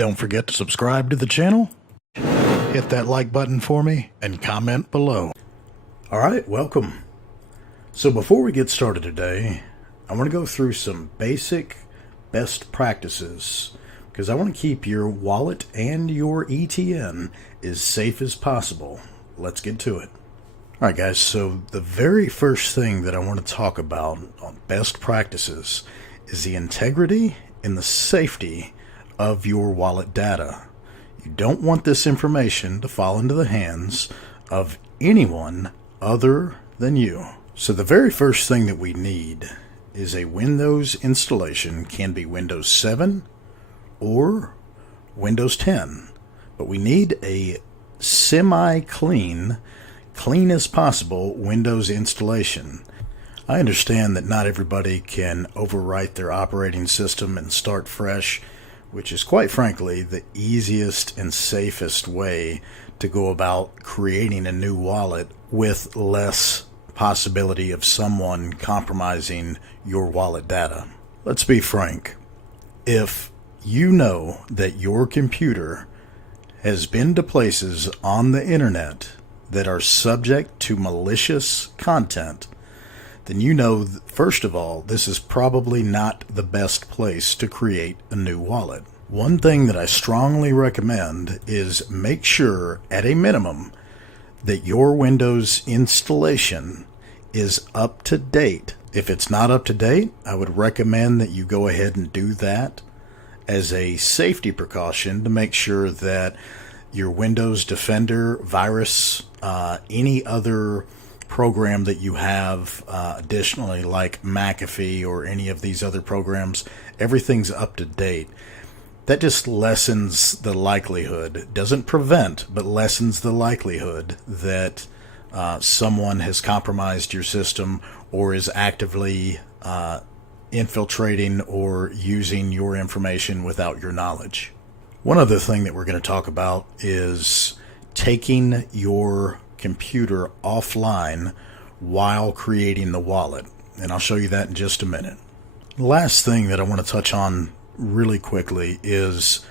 Don't forget to subscribe to the channel, hit that like button for me, and comment below. Alright, welcome. So before we get started today, I want to go through some basic best practices because I want to keep your wallet and your ETN as safe as possible. Let's get to it. Alright guys, so the very first thing that I want to talk about on best practices is the integrity and the safety of your wallet data. You don't want this information to fall into the hands of anyone other than you. So the very first thing that we need is a Windows installation. Can be Windows 7 or Windows 10, but we need a semi-clean, clean as possible Windows installation. I understand that not everybody can overwrite their operating system and start fresh, which is quite frankly the easiest and safest way to go about creating a new wallet with less possibility of someone compromising your wallet data. Let's be frank. If you know that your computer has been to places on the internet that are subject to malicious content, then you know, first of all, this is probably not the best place to create a new wallet. One thing that I strongly recommend is make sure, at a minimum, that your Windows installation is up to date. If it's not up to date, I would recommend that you go ahead and do that as a safety precaution to make sure that your Windows Defender, virus, any other program that you have additionally, like McAfee or any of these other programs, everything's up to date. That just lessens the likelihood, doesn't prevent, but lessens the likelihood that someone has compromised your system or is actively infiltrating or using your information without your knowledge. One other thing that we're going to talk about is taking your computer offline while creating the wallet, and I'll show you that in just a minute. The last thing that I want to touch on really quickly is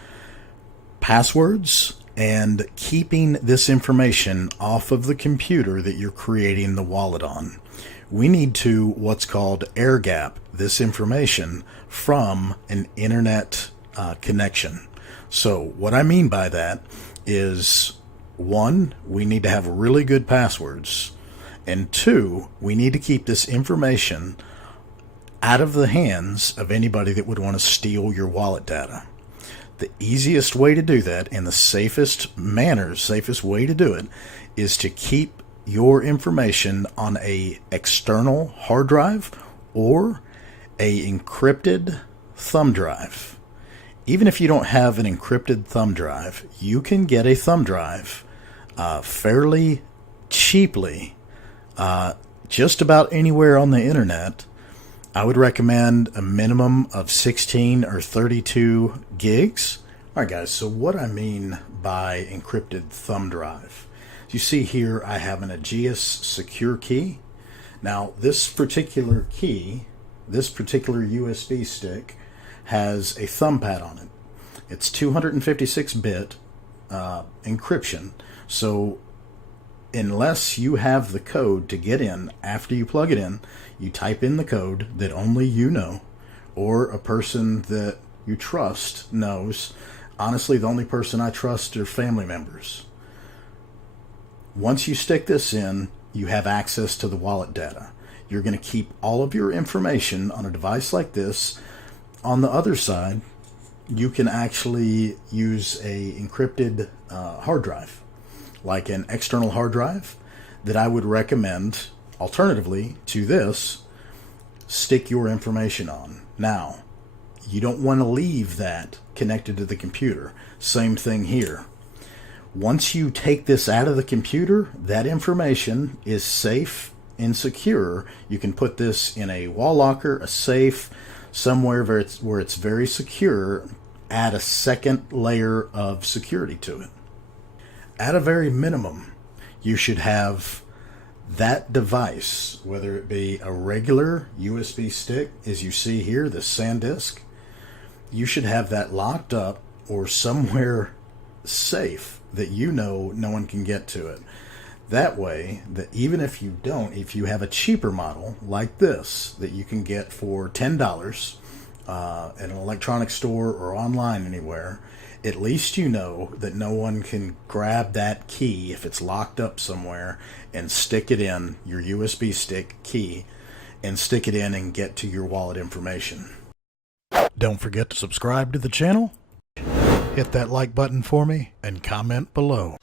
passwords and keeping this information off of the computer that you're creating the wallet on. We need to what's called air gap this information from an internet connection. So what I mean by that is, one, we need to have really good passwords, and two, we need to keep this information out of the hands of anybody that would want to steal your wallet data. The easiest way to do that and the safest way to do it is to keep your information on a external hard drive or a encrypted thumb drive. Even if you don't have an encrypted thumb drive, you can get a thumb drive fairly cheaply just about anywhere on the internet. I would recommend a minimum of 16 or 32 gigs. Alright guys, so what I mean by encrypted thumb drive. You see here I have an Aegis secure key. Now this particular key, this particular USB stick, has a thumb pad on it. It's 256-bit encryption. So unless you have the code to get in, after you plug it in, you type in the code that only you know or a person that you trust knows. Honestly, the only person I trust are family members. Once you stick this in, you have access to the wallet data. You're going to keep all of your information on a device like this. On the other side, you can actually use a encrypted hard drive, like an external hard drive that I would recommend, alternatively to this, stick your information on. Now, you don't want to leave that connected to the computer. Same thing here. Once you take this out of the computer, that information is safe and secure. You can put this in a wall locker, a safe, somewhere where it's very secure. Add a second layer of security to it. At a very minimum, you should have that device, whether it be a regular USB stick, as you see here, the SanDisk, you should have that locked up or somewhere safe that you know no one can get to it. That way, that even if you have a cheaper model like this that you can get for $10 at an electronics store or online anywhere, at least you know that no one can grab that key if it's locked up somewhere and stick it in your USB stick key and stick it in and get to your wallet information. Don't forget to subscribe to the channel, hit that like button for me, and comment below.